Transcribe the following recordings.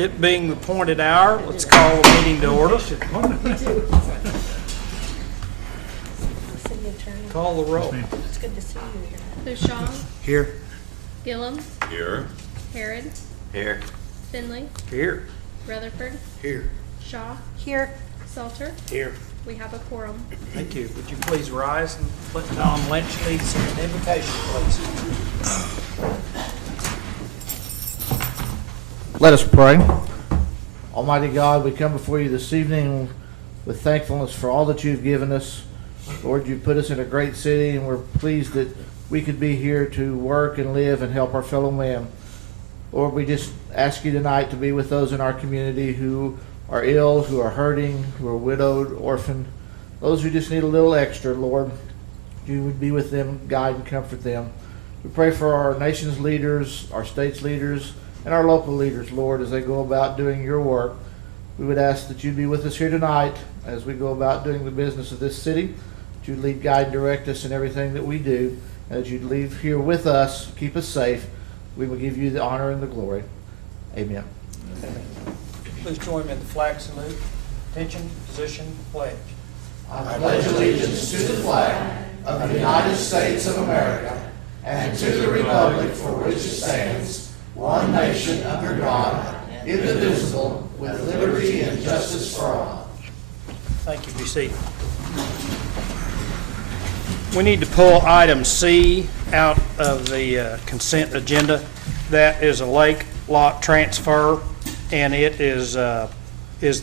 It being the appointed hour, let's call the meeting to order. Call the roll. It's good to see you here. There's Shaw, Here. Gillum, Here. Harrod, Here. Finley, Here. Rutherford, Here. Shaw, Here. Salter. Here. We have a quorum. Thank you. Would you please rise and let Don Lynch lead us in an invocation, please? Let us pray. Almighty God, we come before you this evening with thankfulness for all that you've given us. Lord, you've put us in a great city, and we're pleased that we could be here to work and live and help our fellow man. Lord, we just ask you tonight to be with those in our community who are ill, who are hurting, who are widowed, orphaned, those who just need a little extra, Lord. You would be with them, guide and comfort them. We pray for our nation's leaders, our state's leaders, and our local leaders, Lord, as they go about doing your work. We would ask that you be with us here tonight as we go about doing the business of this city, that you'd lead, guide, and direct us in everything that we do, and that you'd leave here with us, keep us safe. We will give you the honor and the glory. Amen. Please join me in the flag salute. Attention, position, pledge. I pledge allegiance to the flag of the United States of America and to the republic for which it stands, one nation under God, indivisible, with liberty and justice for all. Thank you. Be seated. We need to pull item C out of the consent agenda. That is a lake lot transfer, and it is the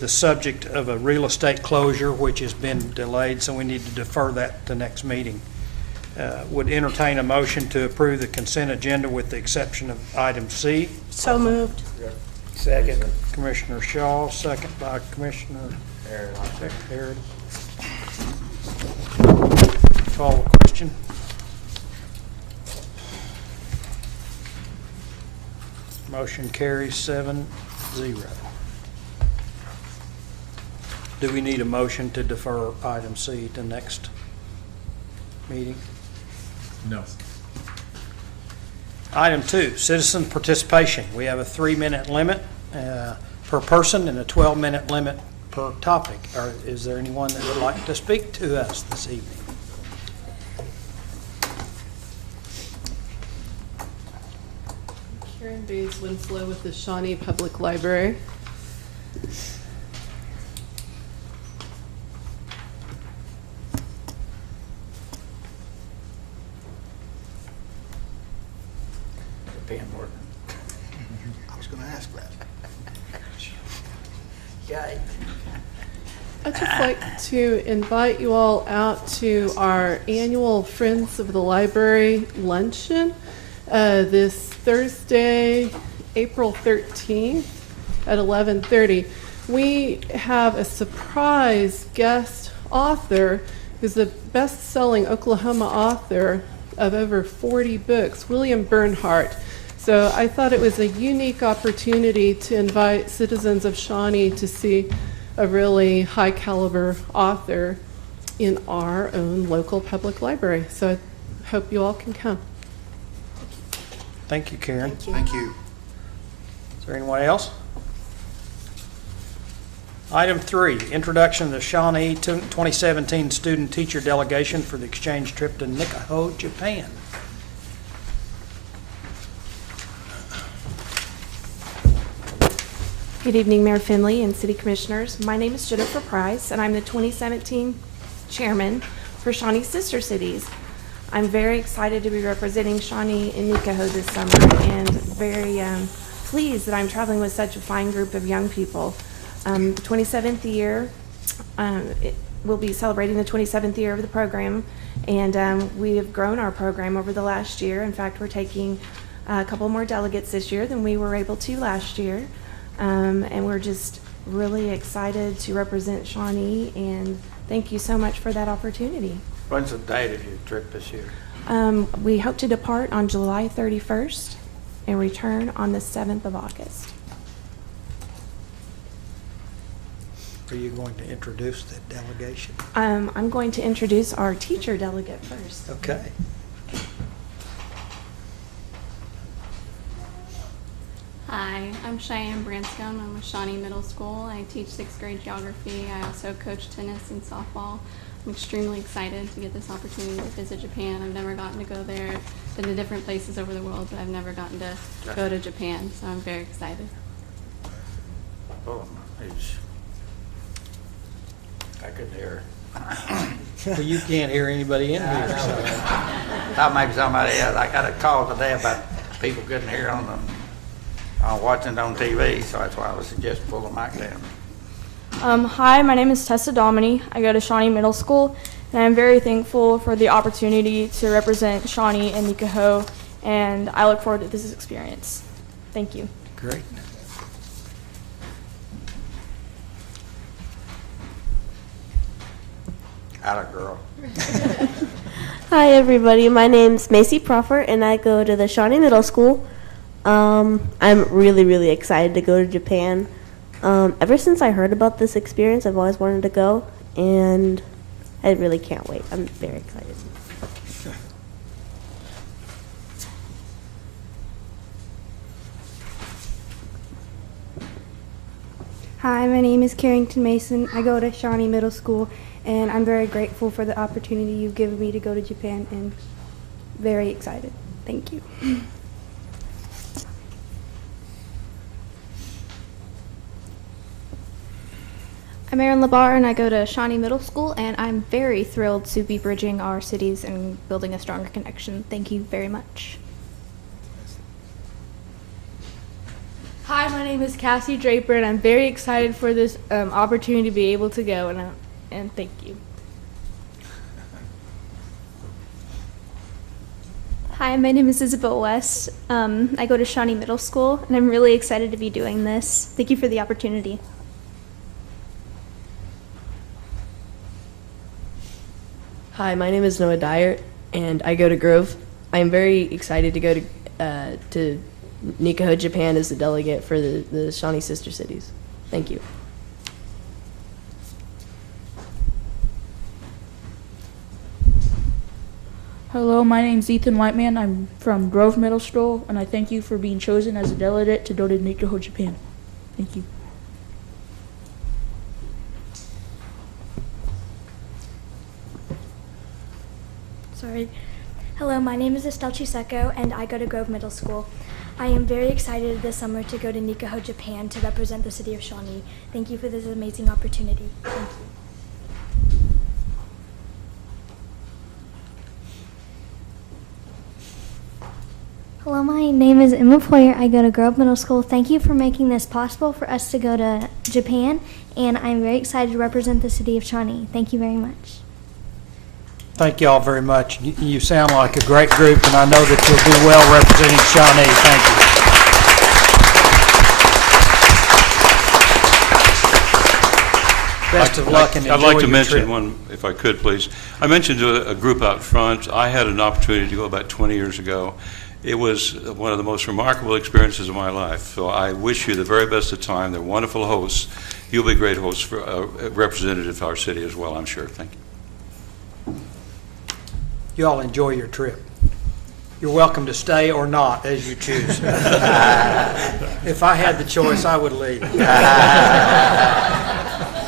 subject of a real estate closure, which has been delayed, so we need to defer that to next meeting. Would entertain a motion to approve the consent agenda with the exception of item C. So moved. Second. Commissioner Shaw, second by Commissioner Harrod. Call the question. Motion carries 7-0. Do we need a motion to defer item C to next meeting? No. Item 2, citizen participation. We have a 3-minute limit per person and a 12-minute limit per topic. Is there anyone that would like to speak to us this evening? Karen Bays Winslow with the Shawnee Public Library. I was going to ask that. I'd just like to invite you all out to our annual Friends of the Library luncheon this Thursday, April 13th at 11:30. We have a surprise guest author who's the best-selling Oklahoma author of over 40 books, William Bernhardt. So I thought it was a unique opportunity to invite citizens of Shawnee to see a really high-caliber author in our own local public library. So I hope you all can come. Thank you, Karen. Thank you. Is there anyone else? Item 3, introduction of the Shawnee 2017 student teacher delegation for the exchange trip to Nikko, Japan. Good evening, Mayor Finley and City Commissioners. My name is Jennifer Price, and I'm the 2017 Chairman for Shawnee Sister Cities. I'm very excited to be representing Shawnee and Nikko this summer, and very pleased that I'm traveling with such a fine group of young people. The 27th year, we'll be celebrating the 27th year of the program, and we have grown our program over the last year. In fact, we're taking a couple more delegates this year than we were able to last year. And we're just really excited to represent Shawnee, and thank you so much for that opportunity. When's the date of your trip this year? We hope to depart on July 31st and return on the 7th of August. Are you going to introduce the delegation? I'm going to introduce our teacher delegate first. Okay. Hi, Hi, I'm Cheyenne Branscombe. I'm with Shawnee Middle School. I teach 6th grade geography. I also coach tennis and softball. I'm extremely excited to get this opportunity to visit Japan. I've never gotten to go there. Been to different places over the world, but I've never gotten to go to Japan, so I'm very excited. Oh, I couldn't hear. Well, you can't hear anybody in here, so. Thought maybe somebody else. I got a call today about people couldn't hear on watching it on TV, so that's why I was suggesting pull the mic down. Hi, my name is Tessa Domini. I go to Shawnee Middle School, and I'm very thankful for the opportunity to represent Shawnee and Nikaho, and I look forward to this experience. Thank you. Great. Atta girl. Hi, everybody. My name's Macy Proffer, and I go to the Shawnee Middle School. I'm really, really excited to go to Japan. Ever since I heard about this experience, I've always wanted to go, and I really can't wait. I'm very excited. Hi, my name is Carrington Mason. I go to Shawnee Middle School, and I'm very grateful for the opportunity you've given me to go to Japan, and very excited. Thank you. I'm Erin Labar, and I go to Shawnee Middle School, and I'm very thrilled to be bridging our cities and building a stronger connection. Thank you very much. Hi, my name is Cassie Draper, and I'm very excited for this opportunity to be able to go, and thank you. Hi, my name is Isabel West. I go to Shawnee Middle School, and I'm really excited to be doing this. Thank you for the opportunity. Hi, my name is Noah Dyer, and I go to Grove. I am very excited to go to Nikaho, Japan as a delegate for the Shawnee Sister Cities. Thank you. Hello, my name's Ethan Whiteman. I'm from Grove Middle School, and I thank you for being chosen as a delegate to go to Nikaho, Japan. Thank you. Sorry. Hello, my name is Estelle Chiseko, and I go to Grove Middle School. I am very excited this summer to go to Nikaho, Japan to represent the city of Shawnee. Thank you for this amazing opportunity. Thank you. Hello, my name is Emma Poyer. I go to Grove Middle School. Thank you for making this possible for us to go to Japan, and I'm very excited to represent the city of Shawnee. Thank you very much. Thank you all very much. You sound like a great group, and I know that you'll do well representing Shawnee. Thank you. Best of luck and enjoy I'd like to your mention trip. one, if I could, please. I mentioned a group out front. I had an opportunity to go about 20 years ago. It was one of the most remarkable experiences of my life. So I wish you the very best of time. They're wonderful hosts. You'll be great hosts for representative of our city as well, I'm sure. Thank you. You all enjoy your trip. You're welcome to stay or not, as you choose. If I had the choice, I would leave.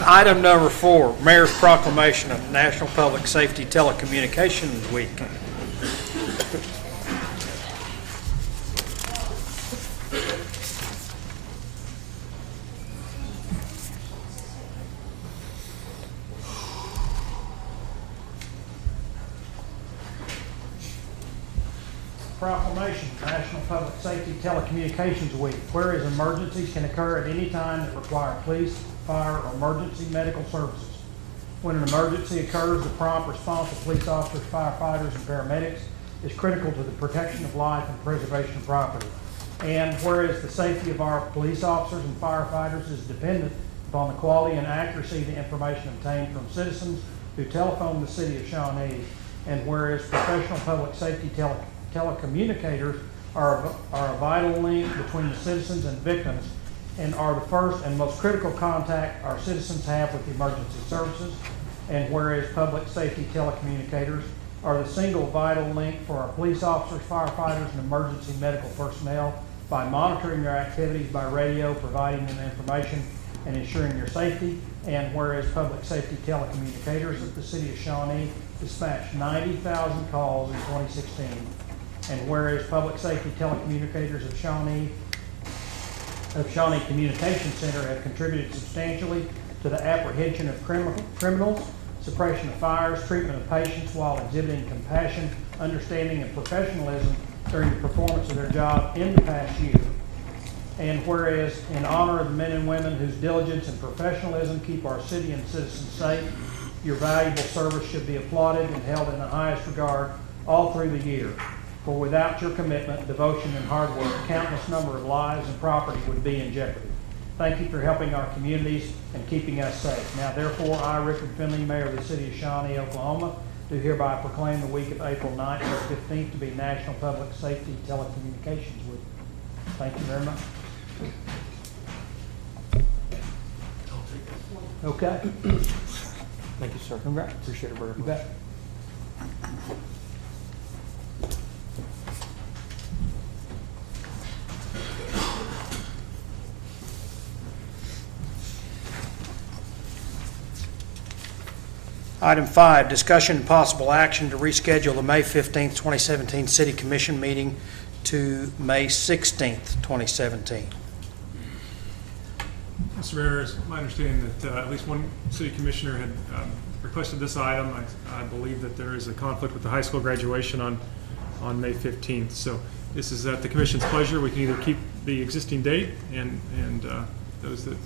Item number 4, Mayor's Proclamation of National Public Safety Telecommunications Week. Proclamation, National Public Safety Telecommunications Week. Whereas emergencies can occur at any time that require police, fire, or emergency medical services. When an emergency occurs, the prompt response of police officers, firefighters, and paramedics is critical to the protection of life and preservation of property. And whereas the safety of our police officers and firefighters is dependent upon the quality and accuracy of the information obtained from citizens who telephone the city of Shawnee, and whereas professional public safety telecommunicators are a vital link between the citizens and victims and are the first and most critical contact our citizens have with emergency services, and whereas public safety telecommunicators are the single vital link for our police officers, firefighters, and emergency medical personnel by monitoring their activities by radio, providing them information, and ensuring their safety. And whereas Public Safety Telecommunicators of the City of Shawnee dispatched 90,000 calls in 2016. And whereas Public Safety Telecommunicators of Shawnee Communication Center have contributed substantially to the apprehension of criminals, suppression of fires, treatment of patients while exhibiting compassion, understanding, and professionalism during the performance of their job in the past year. And whereas in honor of the men and women whose diligence and professionalism keep our city and citizens safe, your valuable service should be applauded and held in the highest regard all through the year. For without your commitment, devotion, and hard work, countless number of lives and property would be in jeopardy. Thank you for helping our communities and keeping us safe. Now, therefore, I, Richard Finley, Mayor of the City of Shawnee, Oklahoma, do hereby proclaim the week of April 9th or 15th to be National Public Safety Telecommunications Week. Thank you very much. Okay. Thank you, sir. Congrats. Appreciate it very much. You bet. Item 5, discussion and possible action to reschedule the May 15th, 2017 City Commission meeting to May 16th, 2017. Mr. Mayor, it's my understanding that at least one city commissioner had requested this item. I believe that there is a conflict with the high school graduation on May 15th. So this is at the commission's pleasure. We can either keep the existing date and those that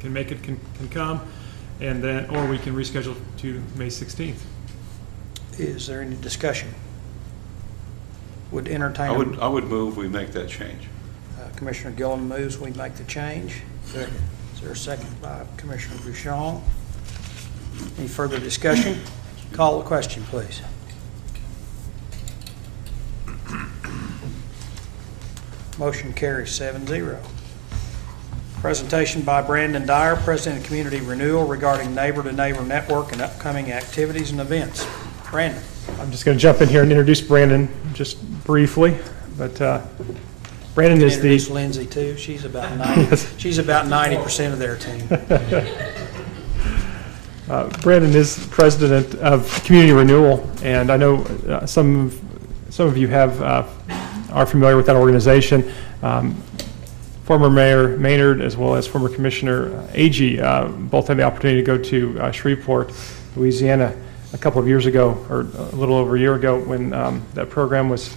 can make it can come, and then, or we can reschedule to May 16th. Is there any discussion? Would entertain. I would move we make that change. Commissioner Gillen moves we make the change. Second. Is there a second by Commissioner Buchon? Any further discussion? Call the question, please. Motion carries 7-0. Presentation by Brandon Dyer, President of Community Renewal, regarding neighbor-to-neighbor network and upcoming activities and events. Brandon. I'm just going to jump in here and introduce Brandon just briefly, but Brandon is the. Introduce Lindsay too. She's about 90. She's about 90% of their team. Brandon is president of Community Renewal, and I know some of you are familiar with that organization. Former Mayor Maynard, as well as former Commissioner Agee, both had the opportunity to go to Shreveport, Louisiana, a couple of years ago, or a little over a year ago, when that program was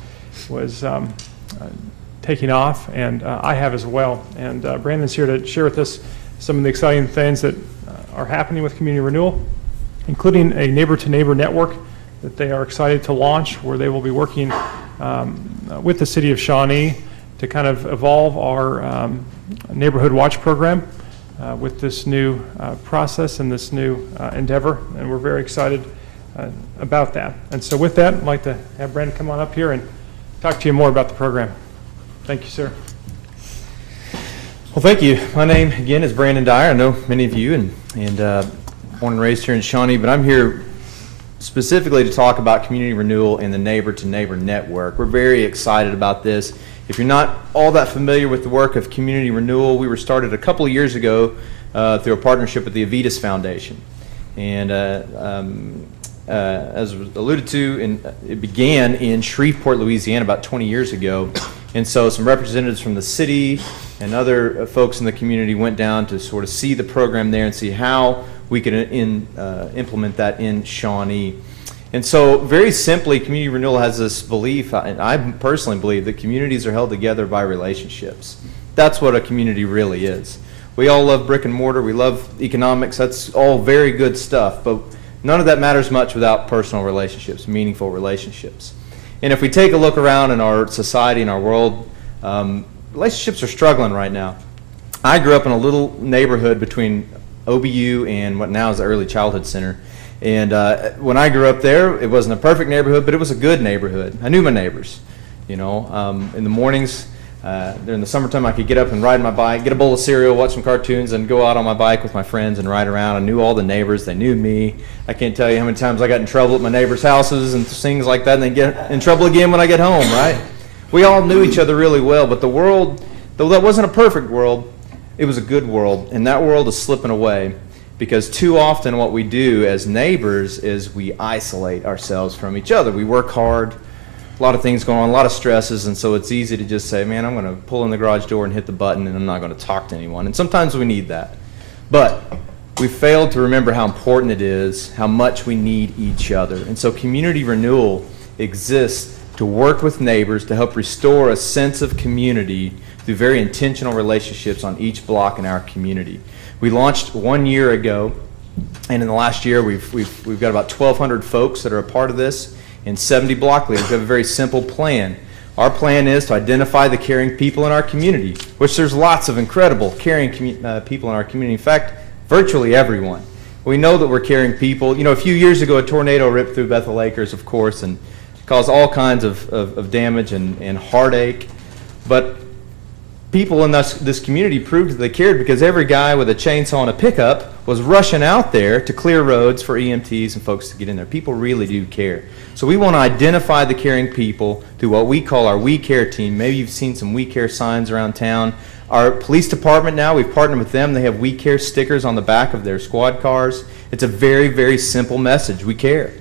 taking off, and I have as well. And Brandon's here to share with us some of the exciting things that are happening with Community Renewal, including a neighbor-to-neighbor network that they are excited to launch, where they will be working with the City of Shawnee to kind of evolve our Neighborhood Watch program with this new process and this new endeavor, and we're very excited about that. And so with that, I'd like to have Brandon come on up here and talk to you more about the program. Thank you, sir. Well, thank you. My name, again, is Brandon Dyer. I know many of you, and born and raised here in Shawnee, but I'm here specifically to talk about Community Renewal and the Neighbor-to-Neighbor Network. We're very excited about this. If you're not all that familiar with the work of Community Renewal, we were started a couple of years ago through a partnership with the Avitas Foundation. And as was alluded to, it began in Shreveport, Louisiana about 20 years ago. And so some representatives from the city and other folks in the community went down to sort of see the program there and see how we could implement that in Shawnee. And so very simply, Community Renewal has this belief, and I personally believe, that communities are held together by relationships. That's what a community really is. We all love brick and mortar, we love economics, that's all very good stuff, but none of that matters much without personal relationships, meaningful relationships. And if we take a look around in our society, in our world, relationships are struggling right now. I grew up in a little neighborhood between OBU and what now is the Early Childhood Center. And when I grew up there, it wasn't a perfect neighborhood, but it was a good neighborhood. I knew my neighbors. You know, in the mornings, during the summertime, I could get up and ride my bike, get a bowl of cereal, watch some cartoons, and go out on my bike with my friends and ride around. I knew all the neighbors. They knew me. I can't tell you how many times I got in trouble at my neighbors' houses and things like that, and then get in trouble again when I get home, right? we all knew each other really well, but the world, though that wasn't a perfect world, it was a good world, and that world is slipping away because too often what we do as neighbors is we isolate ourselves from each other. We work hard, a lot of things going on, a lot of stresses, and so it's easy to just say, man, I'm going to pull in the garage door and hit the button, and I'm not going to talk to anyone. And sometimes we need that. But we failed to remember how important it is, how much we need each other. And so community renewal exists to work with neighbors to help restore a sense of community through very intentional relationships on each block in our community. We launched 1 year ago, and in the last year we've got about 1,200 folks that are a part of this and 70 block leaders. We have a very simple plan. Our plan is to identify the caring people in our community, which there's lots of incredible caring people in our community. In fact, virtually everyone. We know that we're caring people. You know, a few years ago, a tornado ripped through Bethel Acres, of course, and caused all kinds of damage and heartache. But people in this community proved that they cared because every guy with a chainsaw and a pickup was rushing out there to clear roads for EMTs and folks to get in there. People really do care. So we want to identify the caring people through what we call our We Care team. Maybe you've seen some We Care signs around town. Our police department now, we've partnered with them. They have We Care stickers on the back of their squad cars. It's a very, very simple message. We care.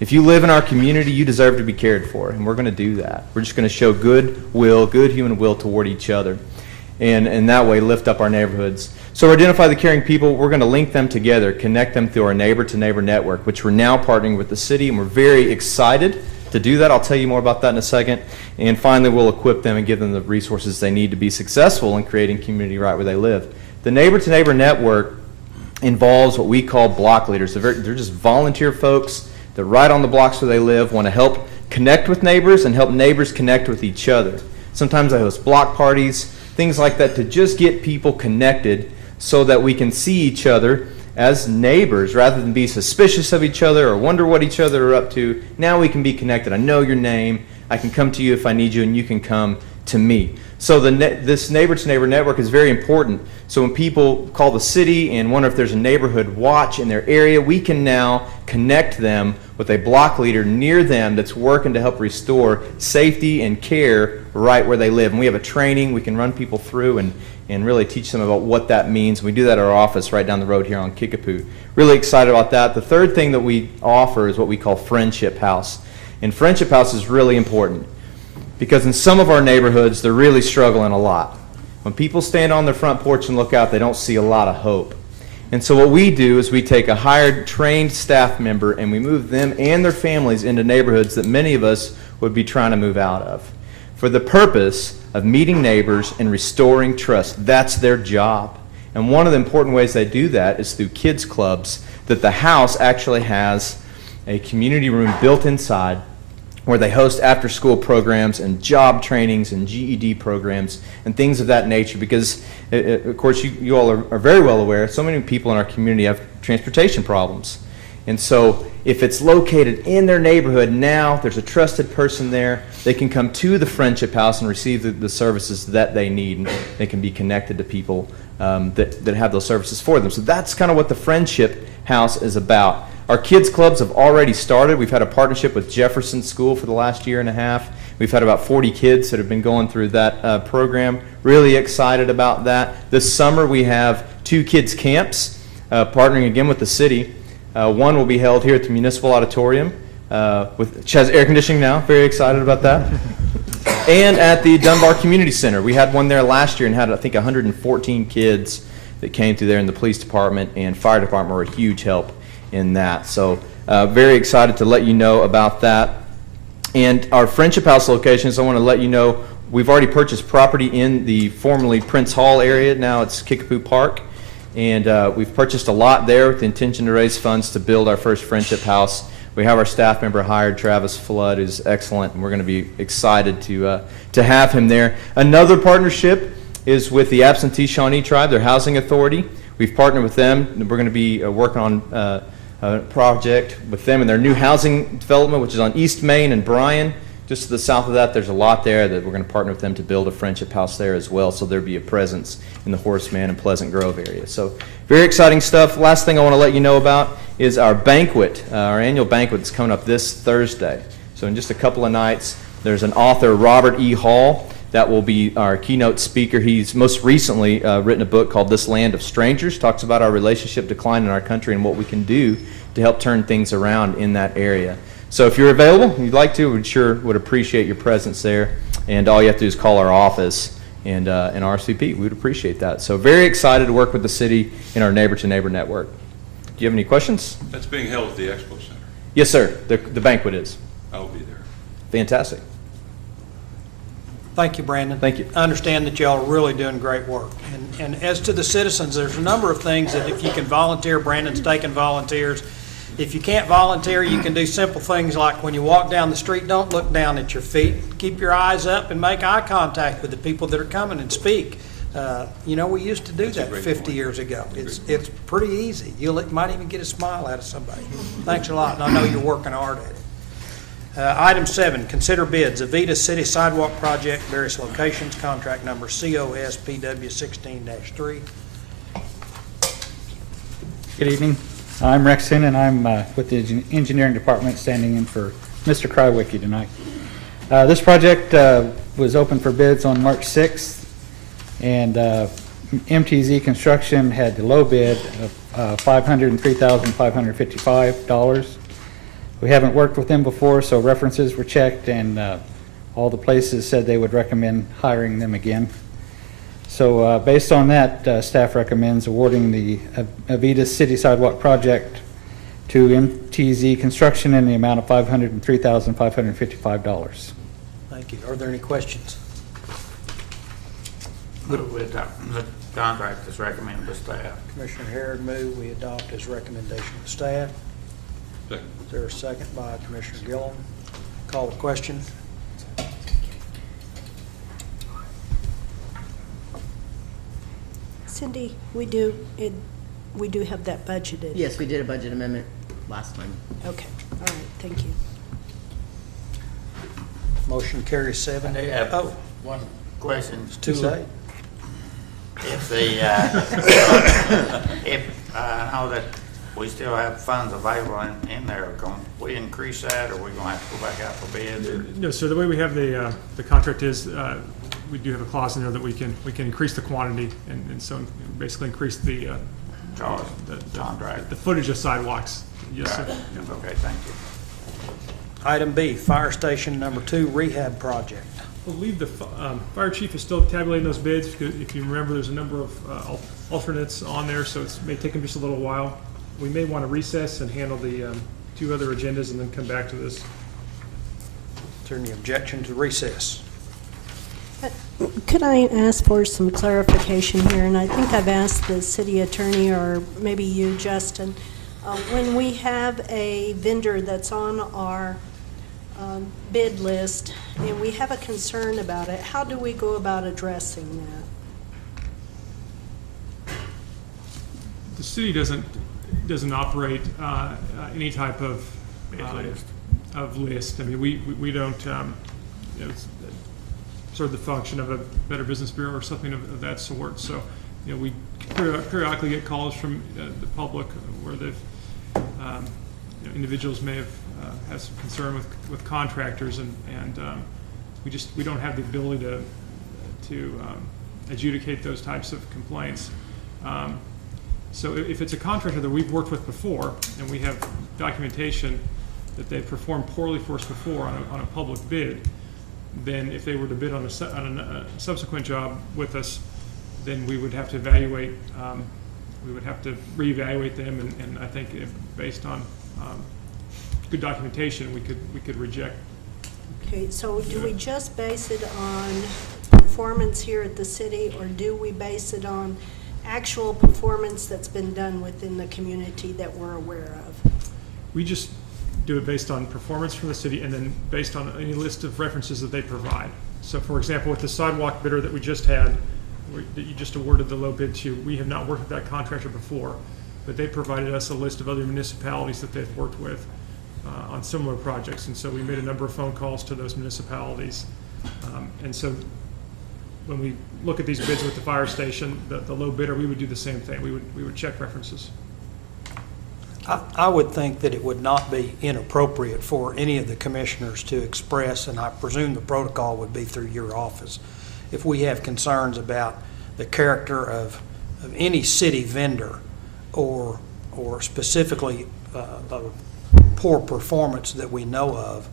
If you live in our community, you deserve to be cared for, and we're going to do that. We're just going to show good will, good human will toward each other, and in that way lift up our neighborhoods. So identify the caring people. We're going to link them together, connect them through our neighbor-to-neighbor network, which we're now partnering with the city, and we're very excited to do that. I'll tell you more about that in a second. And finally, we'll equip them and give them the resources they need to be successful in creating community right where they live. The neighbor-to-neighbor network involves what we call block leaders. They're just volunteer folks that right on the blocks where they live want to help connect with neighbors and help neighbors connect with each other. Sometimes I host block parties, things like that, to just get people connected so that we can see each other as neighbors rather than be suspicious of each other or wonder what each other are up to. Now we can be connected. I know your name. I can come to you if I need you, and you can come to me. So this neighbor-to-neighbor network is very important. So when people call the city and wonder if there's a neighborhood watch in their area, we can now connect them with a block leader near them that's working to help restore safety and care right where they live. And we have a training we can run people through and really teach them about what that means. We do that at our office right down the road here on Kickapoo. Really excited about that. The third thing that we offer is what we call Friendship House. And Friendship House is really important because in some of our neighborhoods, they're really struggling a lot. When people stand on their front porch and look out, they don't see a lot of hope. And so what we do is we take a hired, trained staff member and we move them and their families into neighborhoods that many of us would be trying to move out of for the purpose of meeting neighbors and restoring trust. That's their job. And one of the important ways they do that is through kids clubs that the house actually has a community room built inside where they host after-school programs and job trainings and GED programs and things of that nature because, of course, you all are very well aware, so many people in our community have transportation problems. And so if it's located in their neighborhood now, there's a trusted person there, they can come to the Friendship House and receive the services that they need, and they can be connected to people that have those services for them. So that's kind of what the Friendship House is about. Our kids clubs have already started. We've had a partnership with Jefferson School for the last year and a half. We've had about 40 kids that have been going through that program. Really excited about that. This summer we have 2 kids camps partnering again with the city. One will be held here at the Municipal Auditorium, which has air conditioning now. Very excited about that. And at the Dunbar Community Center. We had one there last year and had, I think, 114 kids that came through there, and the police department and fire department were a huge help in that. So very excited to let you know about that. And our Friendship House locations, I want to let you know, we've already purchased property in the formerly Prince Hall area. Now it's Kickapoo Park. And we've purchased a lot there with the intention to raise funds to build our first Friendship House. We have our staff member hired, Travis Flood, who's excellent, and we're going to be excited to have him there. Another partnership is with the Absentee Shawnee Tribe, their housing authority. We've partnered with them, and we're going to be working on a project with them and their new housing development, which is on East Main and Bryan. Just to the south of that, there's a lot there that we're going to partner with them to build a Friendship House there as well, so there'll be a presence in the Horace Mann and Pleasant Grove area. So very exciting stuff. Last thing I want to let you know about is our banquet. Our annual banquet is coming up this Thursday. So in just a couple of nights, There's an author, Robert E. Hall, that will be our keynote speaker. He's most recently written a book called This Land of Strangers, talks about our relationship decline in our country and what we can do to help turn things around in that area. So if you're available, and you'd like to, we sure would appreciate your presence there. And all you have to do is call our office and RSVP. We would appreciate that. So very excited to work with the city in our Neighbor to Neighbor network. Do you have any questions? That's being held at the Expo Center. Yes, sir. The banquet is. I will be there. Fantastic. Thank you, Brandon. Thank you. I understand that y'all are really doing great work. And as to the citizens, there's a number of things that if you can volunteer, Brandon's taking volunteers. If you can't volunteer, you can do simple things like when you walk down the street, don't look down at your feet. Keep your eyes up and make eye contact with the people that are coming and speak. You know, we used to do that 50 years ago. It's pretty easy. You might even get a smile out of somebody. Thanks a lot, and I know you're working hard at it. Item 7, consider bids. Avita City Sidewalk Project, various locations, contract number COSPW 16-3. Good evening. I'm Rexon, and I'm with the engineering department standing in for Mr. Krywicki tonight. This project was open for bids on March 6th, and MTZ Construction had the low bid of $503,555. We haven't worked with them before, so references were checked, and all the places said they would recommend hiring them again. So based on that, staff recommends awarding the Avita City Sidewalk Project to MTZ Construction in the amount of $503,555. Thank you. Are there any questions? Move with the contract as recommended by staff. Commissioner Harrod move we adopt as recommendation of staff. Second. Is there a second by Commissioner Gillum? Call the question. Cindy, we do have that budgeted. Yes, we did a budget amendment last time. Okay, all right, thank you. Motion carries 7. I do have one question. It's too late. If the, I know that we still have funds available in there, can we increase that, or are we gonna have to go back out for bids? No, so the way we have the contract is, we do have a clause in there that we can increase the quantity and so basically increase the contract. The footage of sidewalks. Yes, sir. Right. Yeah. Okay, thank you. Item B, Fire Station number 2 rehab project. I believe the fire chief is still tabulating those bids. If you remember, there's a number of alternates on there, so it may take him just a little while. We may want to recess and handle the 2 other agendas and then come back to this. Is there any objection to recess? Could I ask for some clarification here? And I think I've asked the city attorney, or maybe you, Justin, when we have a vendor that's on our bid list and we have a concern about it, how do we go about addressing that? The city doesn't operate any type of list. I mean, we don't. It's sort of the function of a Better Business Bureau or something of that sort. So, we periodically get calls from the public where they've individuals may have had some concern with contractors, and we don't have the ability to adjudicate those types of complaints. So if it's a contractor that we've worked with before and we have documentation that they've performed poorly for us before on a public bid, then if they were to bid on a subsequent job with us, then we would have to evaluate. We would have to reevaluate them, and I think based on good documentation, we could reject. Okay, so do we just base it on performance here at the city, or do we base it on actual performance that's been done within the community that we're aware of? We just do it based on performance from the city and then based on any list of references that they provide. So for example, with the sidewalk bidder that we just had, that you just awarded the low bid to, we have not worked with that contractor before, but they provided us a list of other municipalities that they've worked with on similar projects. And so we made a number of phone calls to those municipalities. And so when we look at these bids with the fire station, the low bidder, we would do the same thing. We would check references. I would think that it would not be inappropriate for any of the commissioners to express, and I presume the protocol would be through your office, if we have concerns about the character of any city vendor or specifically of poor performance that we know of,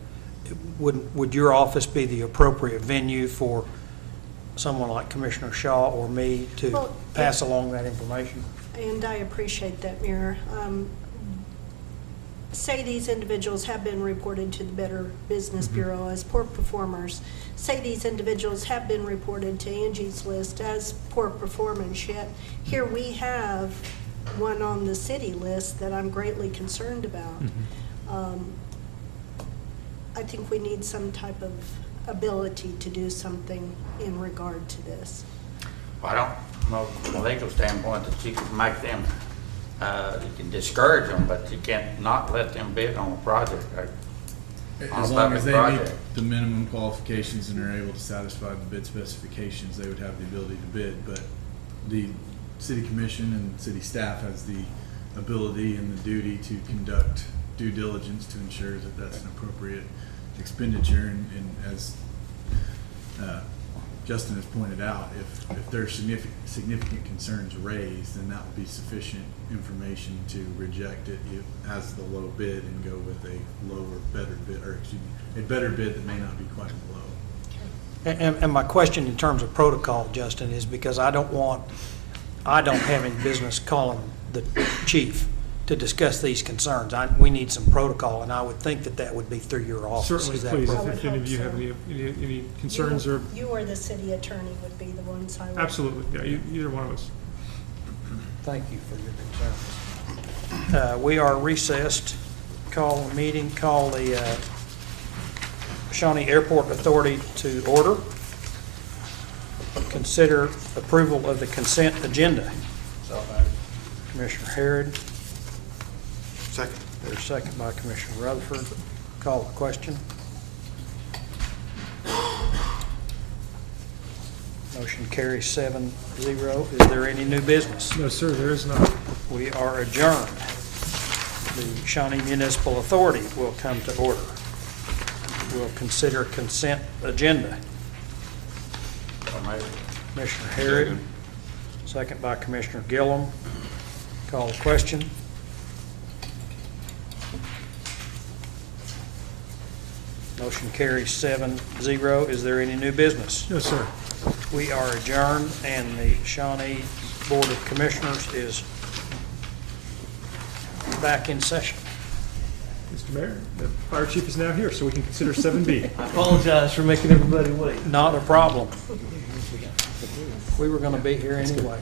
would your office be the appropriate venue for someone like Commissioner Shaw or me to pass along that information? And I appreciate that, Mayor. Say these individuals have been reported to the Better Business Bureau as poor performers. Say these individuals have been reported to Angie's List as poor performance, yet here we have one on the city list that I'm greatly concerned about. I think we need some type of ability to do something in regard to this. I don't know from a legal standpoint that you can make them, you can discourage them, but you can't not let them bid on a project, on As a long public as they project. meet the minimum qualifications and are able to satisfy the bid specifications, they would have the ability to bid. But the city commission and city staff has the ability and the duty to conduct due diligence to ensure that that's an appropriate expenditure. And as Justin has pointed out, if there are significant concerns raised, then that would be sufficient information to reject it as the low bid and go with a lower, better bid, or excuse me, a better bid that may not be quite as low. And my question in terms of protocol, Justin, is because I don't have any business calling the chief to discuss these concerns. We need some protocol, and I would think that would be through your office. Certainly, Is that please, appropriate? if any of you have any concerns or... You or the city attorney would be the ones I would... Absolutely, yeah, either one of us. Thank you for your concern. We are recessed. Call the meeting, call the Shawnee Airport Authority to order. Consider approval of the consent agenda. Commissioner Harrod. Second. There's a second by Commissioner Rutherford. Call the question. Motion carries 7-0. Is there any new business? No, sir, there is not. We are adjourned. The Shawnee Municipal Authority will come to order. We'll consider consent agenda. Commissioner Harrod, second by Commissioner Gillum. Call the question. Motion carries 7-0. Is there any new business? No, sir. We are adjourned, and the Shawnee Board of Commissioners is back in session. Mr. Mayor, the fire chief is now here, so we can consider 7B. I apologize for making everybody wait. Not a problem. We were going to be here anyway.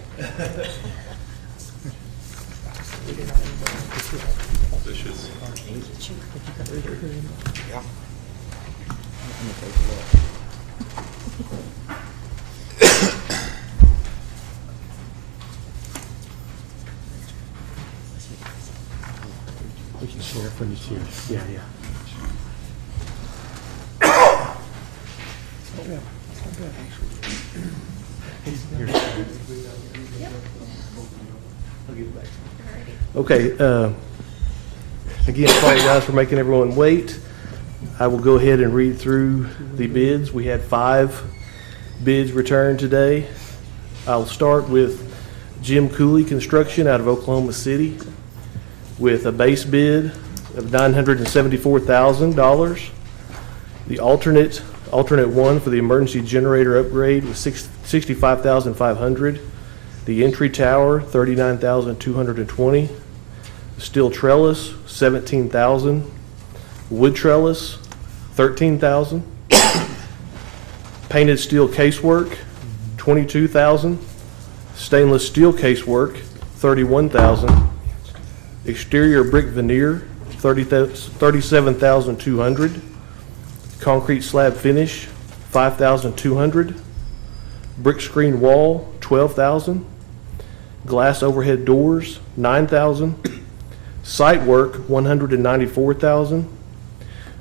Yeah. We can share from the chair. Yeah, yeah. Okay, again, apologize for making everyone wait. I will go ahead and read through the bids. We had 5 bids returned today. I'll start with Jim Cooley Construction out of Oklahoma City with a base bid of $974,000. The alternate one for the emergency generator upgrade was $65,500. The entry tower, $39,220. The steel trellis, $17,000. Wood trellis, $13,000. Painted steel casework, $22,000. Stainless steel casework, $31,000. Exterior brick veneer, $37,200. Concrete slab finish, $5,200. Brick screen wall, $12,000. Glass overhead doors, $9,000. Site work, $194,000.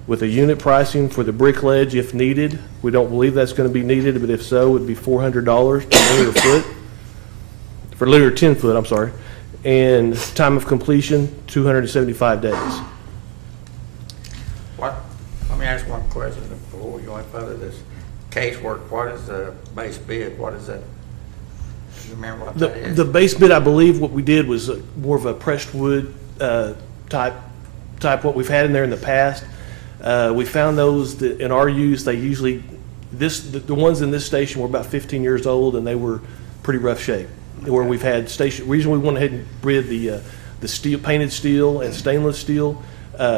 With a unit pricing for the brick ledge if needed. We don't believe that's going to be needed, but if so, it would be $400 per linear foot. For linear 10 foot, I'm sorry. and time of completion, 275 days. What, let me ask one question before we go any further. This casework, what is the base bid? What is that? Do you remember what that is? The base bid, I believe what we did was more of a pressed wood type what we've had in there in the past. We found those that in our use, they usually, the ones in this station were about 15 years old and they were pretty rough shape. Where we've had station, reason we went ahead and bid the steel, painted steel and stainless steel.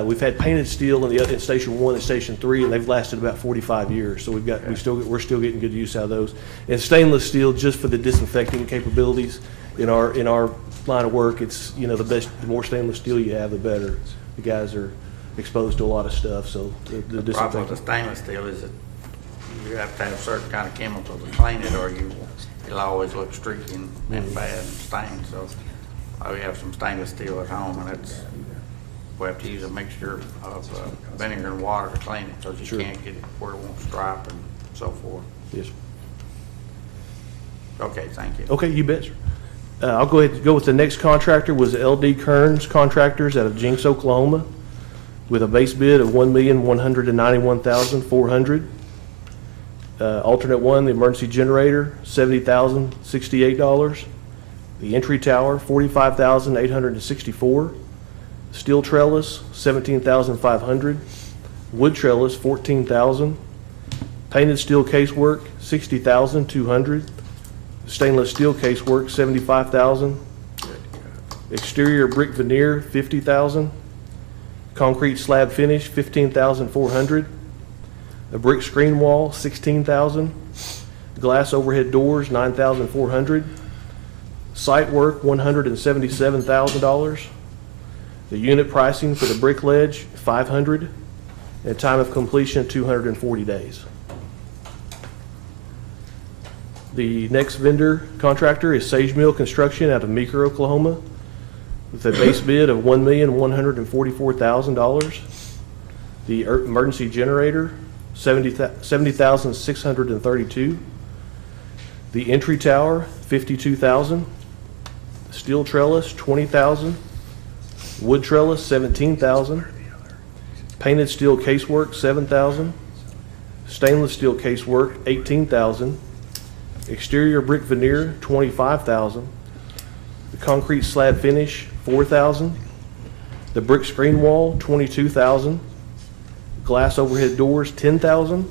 We've had painted steel in Station 1 and Station 3, and they've lasted about 45 years. So we're still getting good use out of those. And stainless steel, just for the disinfecting capabilities in our line of work, it's, you know, the more stainless steel you have, the better. The guys are exposed to a lot of stuff, so The problem with the stainless steel is that you have to have certain kind of chemical to clean it, or it'll always look streaky and bad and stained. So we have some stainless steel at home, and we have to use a mixture of vinegar and water to clean it, because you can't get it where it won't stripe and so forth. Yes. Okay, thank you. Okay, you bet, sir. I'll go ahead and go with the next contractor, was LD Kearns Contractors out of Jinx, Oklahoma, with a base bid of $1,191,400. Alternate one, the emergency generator, $70,068. The entry tower, $45,864. Steel trellis, $17,500. Wood trellis, $14,000. Painted steel casework, $60,200. Stainless steel casework, $75,000. Exterior brick veneer, $50,000. Concrete slab finish, $15,400. A brick screen wall, $16,000. Glass overhead doors, $9,400. Site work, $177,000. The unit pricing for the brick ledge, $500. And time of completion, 240 days. The next vendor contractor is Sage Mill Construction out of Meeker, Oklahoma, with a base bid of $1,144,000. The emergency generator, $70,632. The entry tower, $52,000. Steel trellis, $20,000. Wood trellis, $17,000. Painted steel casework, $7,000. Stainless steel casework, $18,000. Exterior brick veneer, $25,000. The concrete slab finish, $4,000. The brick screen wall, $22,000. Glass overhead doors, $10,000.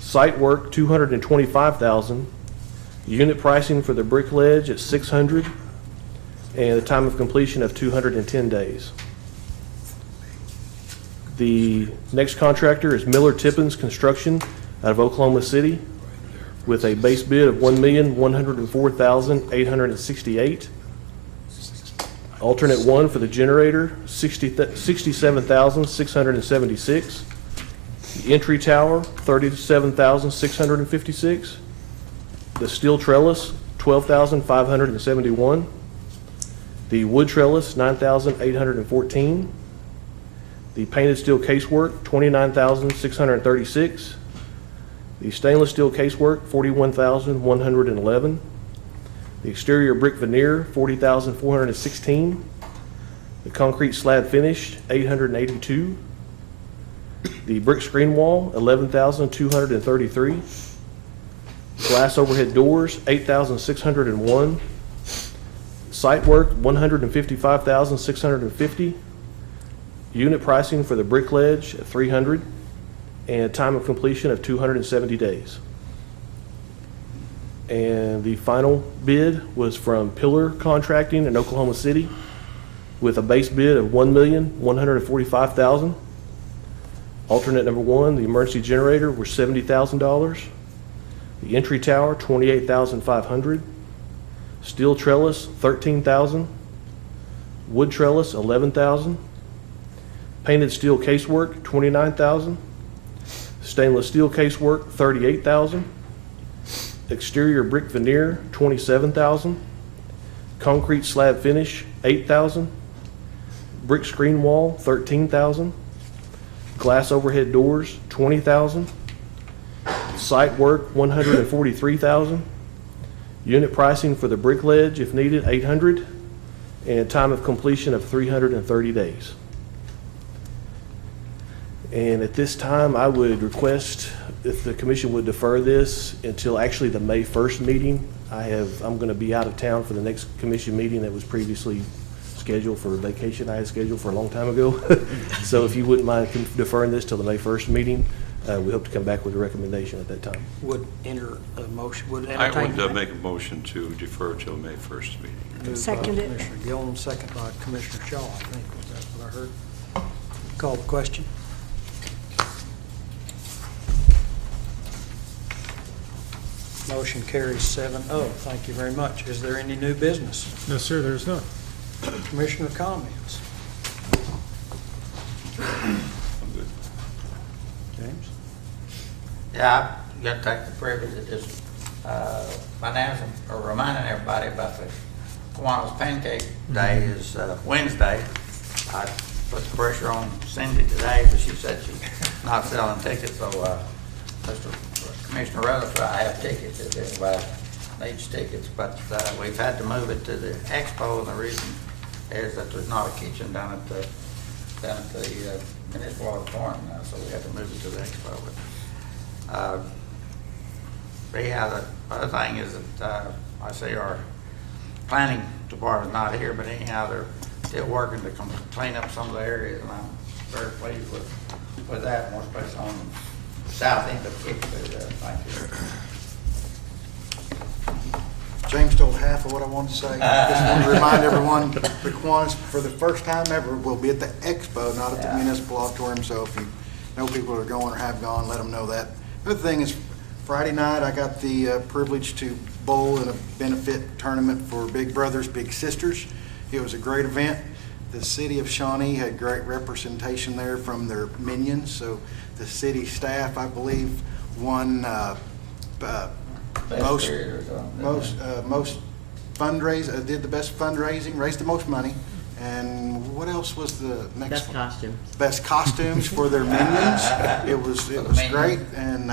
Site work, $225,000. Unit pricing for the brick ledge at $600, and a time of completion of 210 days. The next contractor is Miller Tippins Construction out of Oklahoma City, with a base bid of $1,104,868. Alternate one for the generator, $67,676. The entry tower, $37,656. The steel trellis, $12,571. The wood trellis, $9,814. The painted steel casework, $29,636. The stainless steel casework, $41,111. The exterior brick veneer, $40,416. The concrete slab finish, $882. The brick screen wall, $11,233. Glass overhead doors, $8,601. Site work, $155,650. Unit pricing for the brick ledge at $300, and time of completion of 270 days. And the final bid was from Pillar Contracting in Oklahoma City, with a base bid of $1,145,000. Alternate number one, the emergency generator, was $70,000. The entry tower, $28,500. Steel trellis, $13,000. Wood trellis, $11,000. Painted steel casework, $29,000. Stainless steel casework, $38,000. Exterior brick veneer, $27,000. Concrete slab finish, $8,000. Brick screen wall, $13,000. Glass overhead doors, $20,000. Site work, $143,000. Unit pricing for the brick ledge, if needed, $800. and time of completion of 330 days. And at this time, I would request if the commission would defer this until actually the May 1st meeting. I'm going to be out of town for the next commission meeting that was previously scheduled for vacation I had scheduled for a long time ago. So if you wouldn't mind deferring this till the May 1st meeting, we hope to come back with a recommendation at that time. Would enter a motion, would I entertain. would make a motion to defer till May 1st meeting. Moved by Second it. Commissioner Gillum, second by Commissioner Shaw, I think. Was that what I heard? Call the question. Motion carries 7-0. Thank you very much. Is there any new business? No, sir, there's none. Commissioner comments? I'm good. James? Yeah, I got to take the privilege of just announcing or reminding everybody about the Kiwanis Pancake Day is Wednesday. I put the pressure on Cindy today, but she said she's not selling tickets, so Commissioner Rutherford, I have tickets if anybody needs tickets, but we've had to move it to the expo, and the reason is that there's not a kitchen down at the municipal auditorium now, so we had to move it to the expo. But anyhow, the other thing is that I see our planning department's not here, but anyhow, they're still working to clean up some of the areas, and I'm very pleased with that, more especially on the south end of Kickapoo there. Thank you. James told half of what I wanted to say. Just want to remind everyone, the Kiwanis, for the first time ever, will be at the expo, not at the municipal auditorium. So if you know people are going or have gone, let them know that. The other thing is, Friday night I got the privilege to bowl in a benefit tournament for Big Brothers Big Sisters. It was a great event. The city of Shawnee had great representation there from their minions. So the city staff, I believe, won most fundraise, did the best fundraising, raised the most money. And what else was the next Best one? costumes. Best costumes for their minions. It was great, and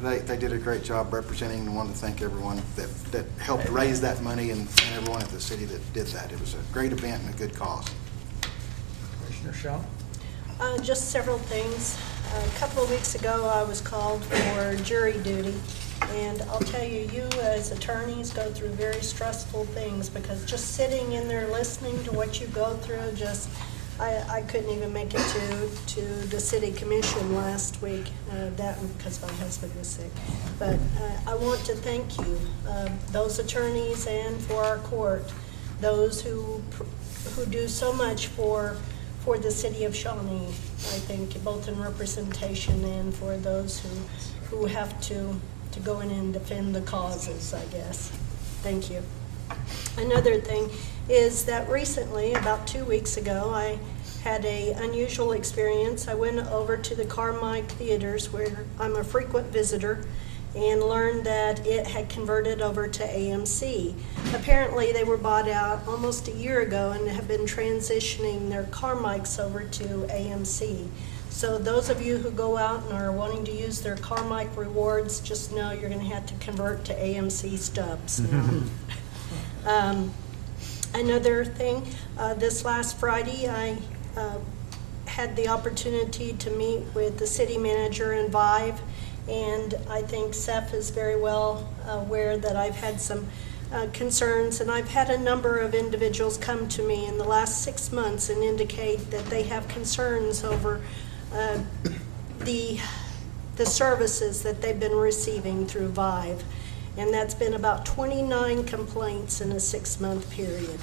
they did a great job representing, and wanted to thank everyone that helped raise that money, and everyone at the city that did that. It was a great event and a good cause. Commissioner Shaw? Just several things. A couple of weeks ago, I was called for jury duty. And I'll tell you, you as attorneys go through very stressful things, because just sitting in there listening to what you go through, I couldn't even make it to the city commission last week, that because my husband was sick. But I want to thank you, those attorneys, and for our court, those who do so much for the city of Shawnee. I think both in representation and for those who have to go in and defend the causes, I guess. Thank you. Another thing is that recently, about 2 weeks ago, I had an unusual experience. I went over to the Carmike Theaters, where I'm a frequent visitor, and learned that it had converted over to AMC. Apparently, they were bought out almost a year ago and have been transitioning their Carmikes over to AMC. So those of you who go out and are wanting to use their Carmike rewards, just know you're going to have to convert to AMC stubs now. Another thing, this last Friday, I had the opportunity to meet with the city manager and Vive, and I think Seth is very well aware that I've had some concerns, and I've had a number of individuals come to me in the last 6 months and indicate that they have concerns over the services that they've been receiving through Vive, and that's been about 29 complaints in a 6-month period.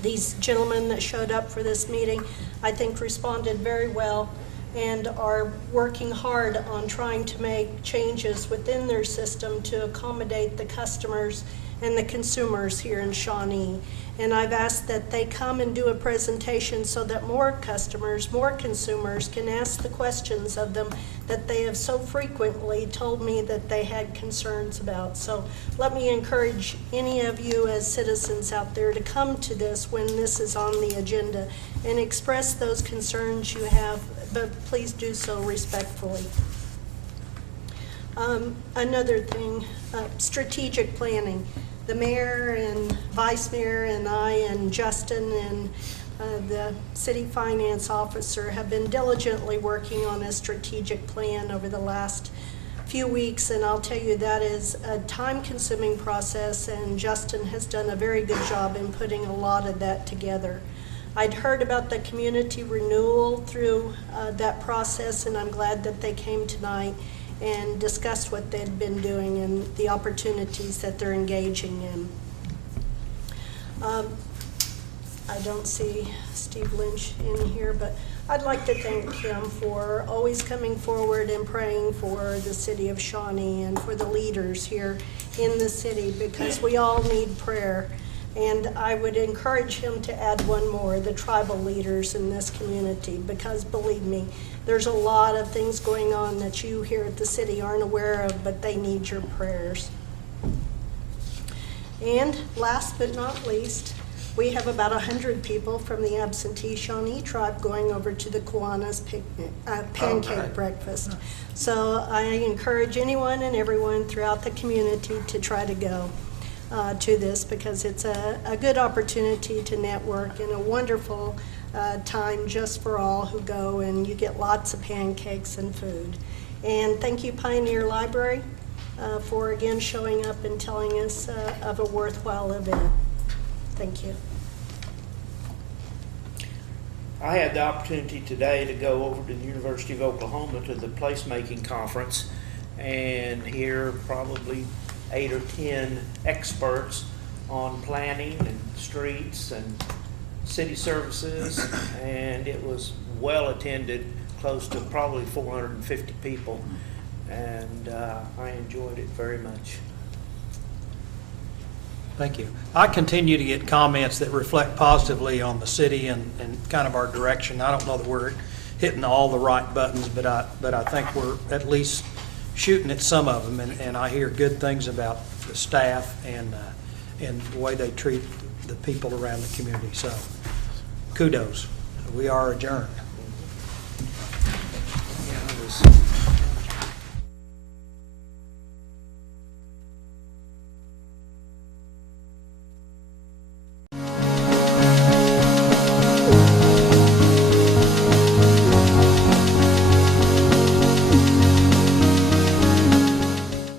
These gentlemen that showed up for this meeting, I think, responded very well and are working hard on trying to make changes within their system to accommodate the customers and the consumers here in Shawnee. And I've asked that they come and do a presentation so that more customers, more consumers can ask the questions of them that they have so frequently told me that they had concerns about. So let me encourage any of you as citizens out there to come to this when this is on the agenda and express those concerns you have, but please do so respectfully. Another thing, strategic planning. the mayor and vice mayor and I and Justin and the city finance officer have been diligently working on a strategic plan over the last few weeks, and I'll tell you that is a time-consuming process, and Justin has done a very good job in putting a lot of that together. I'd heard about the community renewal through that process, and I'm glad that they came tonight and discussed what they'd been doing and the opportunities that they're engaging in. I don't see Steve Lynch in here, but I'd like to thank him for always coming forward and praying for the city of Shawnee and for the leaders here in the city, because we all need prayer. And I would encourage him to add one more, the tribal leaders in this community, because believe me, there's a lot of things going on that you here at the city aren't aware of, but they need your prayers. And last but not least, we have about 100 people from the absentee Shawnee tribe going over to the Kiwanis picnic, pancake breakfast. So I encourage anyone and everyone throughout the community to try to go to this, because it's a good opportunity to network and a wonderful time just for all who go, and you get lots of pancakes and food. And thank you, Pioneer Library, for again showing up and telling us of a worthwhile event. Thank you. I had the opportunity today to go over to the University of Oklahoma to the placemaking conference and hear probably 8 or 10 experts on planning and streets and city services, and it was well attended, close to probably 450 people, and I enjoyed it very much. Thank you. I continue to get comments that reflect positively on the city and kind of our direction. I don't know that we're hitting all the right buttons, but I think we're at least shooting at some of them, and I hear good things about the staff and the way they treat the people around the community. So kudos. We are adjourned.